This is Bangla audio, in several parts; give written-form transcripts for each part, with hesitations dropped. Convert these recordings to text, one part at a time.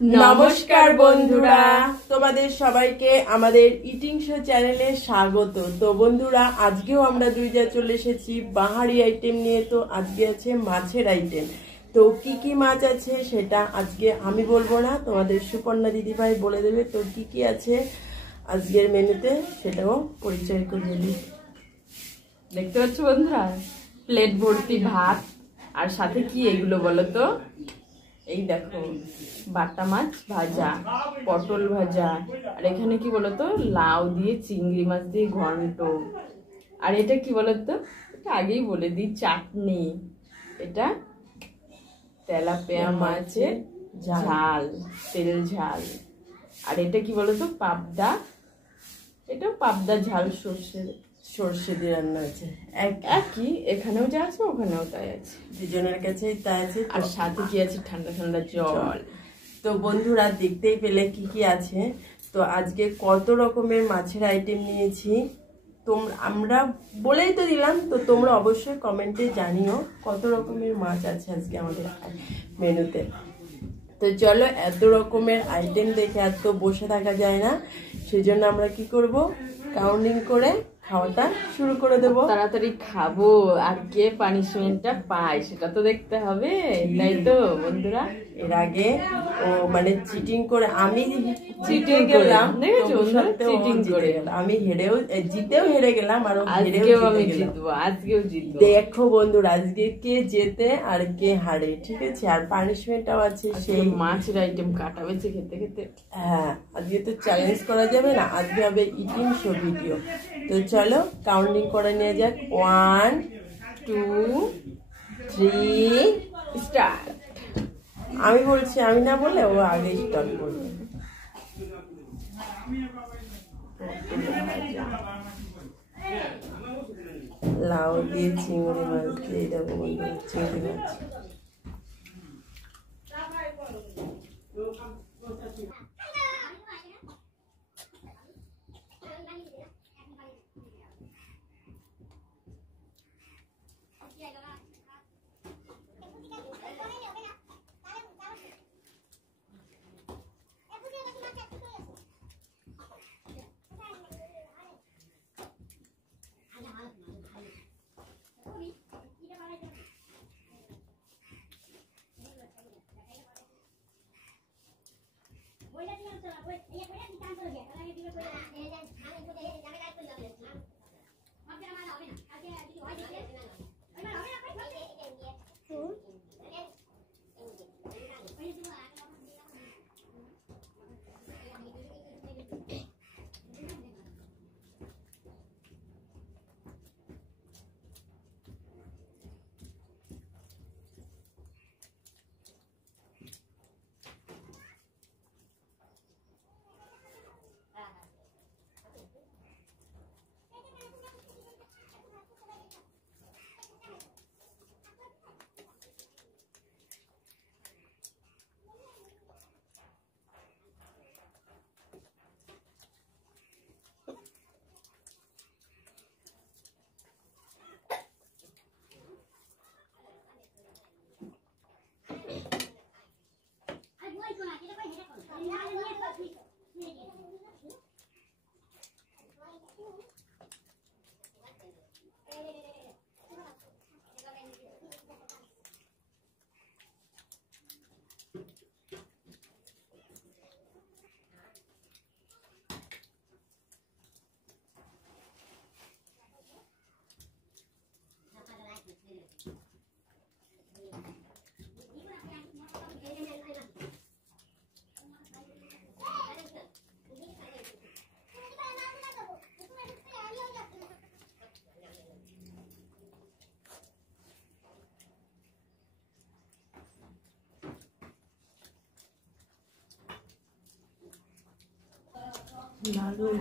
নমস্কার বন্ধুরা, তোমাদের সবাইকে আমাদের ইটিং শো চ্যানেলে স্বাগত। তো বন্ধুরা, আজকেও আমরা দুইটা চলে এসেছি বাহারি আইটেম নিয়ে। তো আজকে আছে মাছের আইটেম। তো কি কি মাছ আছে সেটা আজকে আমি বলবো না, তোমাদের সুপর্ণা দিদিভাই বলে দেবে। তো কি কি আছে আজকের মেনুতে সেটাও পরিচয় করিয়ে দিই। দেখতে পাচ্ছ বন্ধুরা, প্লেট ভর্তি ভাত, আর সাথে কি এগুলো বলো তো? এই দেখো, বাটা মাছ ভাজা, পটল ভাজা, আর এখানে কি বলতো, লাউ দিয়ে চিংড়ি মাছ দিয়ে ঘন্ট, আর এটা কি বলতো, এটা আগেই বলে দিই, চাটনি, এটা তেলাপিয়া মাছের ঝাল, তেল ঝাল, আর এটা কি বলতো, পাবদা, এটা পাবদা ঝাল সর্ষে দিয়ে রান্না আছে। একই, এখানেও যা আছে ওখানেও তাই আছে, দুজনের কাছেই তাই আছে। আর সাথে কি আছে, ঠান্ডা ঠান্ডা জল। তো বন্ধুরা, দেখতেই পেলে কি কি আছে। তো আজকে কত রকমের মাছের আইটেম নিয়েছি আমরা বলেই তো দিলাম। তো তোমরা অবশ্যই কমেন্টে জানিও কত রকমের মাছ আছে আজকে আমাদের মেনুতে। তো চলো, এত রকমের আইটেম দেখে এত বসে থাকা যায় না, সেজন্য আমরা কি করব, কাউন্টিং করে খাওয়াটা শুরু করে দেব। তাড়াতাড়ি খাবো, আর কে পানিশমেন্টটা পায় সেটা তো দেখতে হবে, তাই তো বন্ধুরা। এর আগে ও মানে চিটিং করে, আমি চিটিং গেলাম, চিটিং করে আমি জিতেও হেরে গেলাম, আর আজকেও আমি জিতবো, আজকেও জিতবো। দেখো বন্ধুরা, আজকে কে জেতে আর কে হারে, ঠিক আছে? আর পানিশমেন্টটাও আছে, সেই মাছের আইটেম কাটা বেছে খেতে খেতে। হ্যাঁ, আজকে তো চ্যালেঞ্জ করা যাবে না, আজকে হবে ইটিং শো ভিডিও। তো চলো কাউন্টিং করে নিয়ে যাক। 1 2 3 স্টার্ট। আমি বলছি, আমি না বলে ও আগে স্টার্ট করবে। লাউ দিয়ে চিংড়ি মাছ দিয়ে দেবো বন্ধু, চিংড়ি মাছ। দারুণ।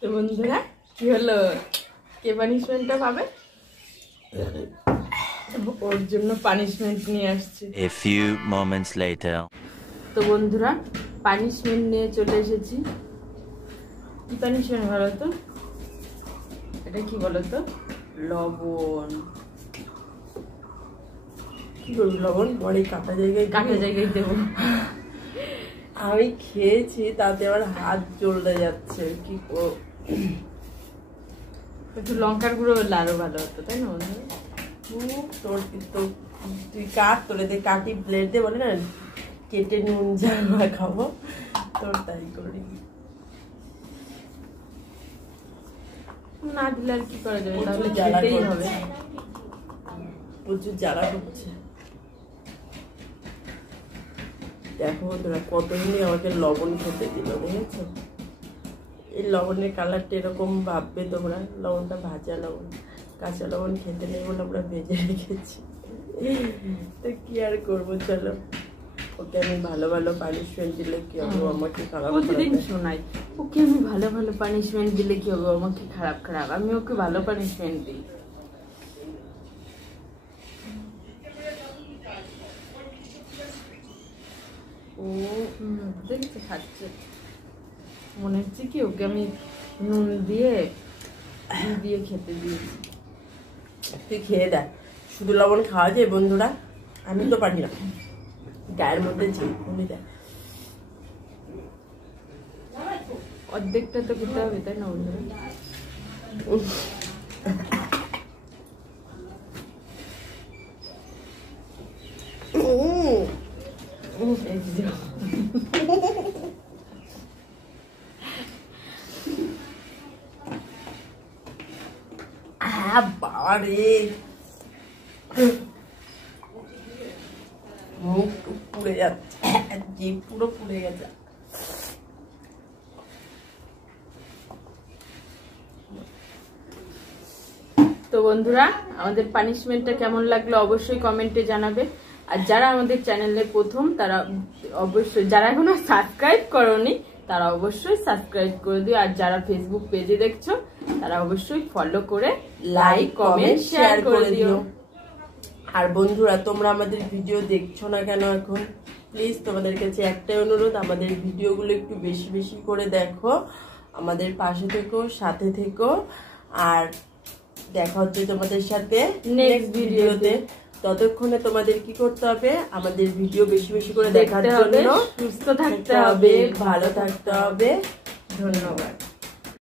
তো বন্ধুরা কি হলো, কে পানিশমেন্টটা পাবে? ওর জন্য পানিশমেন্ট নিয়ে আসছে। A few moments later. তো বন্ধুরা পানিশমেন্ট নিয়ে চলে এসেছি। কি পানিশমেন্ট বলো তো? এটা কি বলো তো? লবণ। কি করবি লবণ? বড়ি কাটা জায়গায় দেবো। আমি খেয়েছি, তাতে আমার হাত জ্বলে যাচ্ছে। কি একটু লঙ্কার গুঁড়ো হলে আরো ভালো হতো, তাই না বন্ধু? তোর তো তুই কাট, তোর কাটি ব্লেড দিয়ে বলে না কেটে নুন ঝাল খাবো, তোর তাই করি। না দিলে আর কি করা যাবে, তাহলে খেতেই হবে। প্রচুর জ্বালা করছে। দেখো তোরা কতদিনই আমাকে লবণ খেতে দিল, দেখেছো? এই লবণের কালারটা এরকম ভাববে তোমরা, লবণটা ভাজা লবণ, কাঁচা লবণ খেতে নেই বলে আমরা ভেজে রেখেছি। তো কি আর করবো, চলো ওকে আমি ভালো ভালো পানিশমেন্ট দিলে কি হবে, আমাকে খারাপ প্রতিদিন শোনাই ওকে আমি ভালো ভালো পানিশমেন্ট দিলে কি হবে, আমাকে খারাপ খারাপ। আমি ওকে ভালো পানিশমেন্ট দিই। ও দেখতে খাচ্ছে, মনে হচ্ছে কি ওকে আমি নুন দিয়ে খেতে দিয়েছি। তুই খেয়ে দেখ, শুধু লবণ খাওয়া যায় বন্ধুরা? আমি তো পারি না, গায়ের মধ্যে ঝিলকুনি দেয়। অর্ধেকটা তো খেতে হবে, তাই না বন্ধুরা? বাবা রে, মুখ পুড়ে যাচ্ছে, জিভ পুরো পুড়ে গেছে। তো বন্ধুরা, আমাদের পানিশমেন্টটা কেমন লাগলো অবশ্যই কমেন্টে জানাবে। আর যারা আমাদের চ্যানেলে প্রথম, তারা অবশ্যই, যারা এখনো সাবস্ক্রাইব করোনি তারা অবশ্যই সাবস্ক্রাইব করে দিও। আর যারা ফেসবুক পেজে দেখছো তারা অবশ্যই ফলো করে লাইক কমেন্ট শেয়ার করে দিও। আর বন্ধুরা, তোমরা আমাদের ভিডিও দেখছো না কেন এখন? প্লিজ তোমাদের কাছে একটাই অনুরোধ, আমাদের ভিডিওগুলো একটু বেশি বেশি করে দেখো, আমাদের পাশে থেকো, সাথে থেকো। আর দেখা হচ্ছে তোমাদের সাথে নেক্সট ভিডিওতে। ততক্ষণে তোমাদের কি করতে হবে? আমাদের ভিডিও বেশি বেশি করে দেখার জন্য সুস্থ থাকতে হবে, ভালো থাকতে হবে। ধন্যবাদ।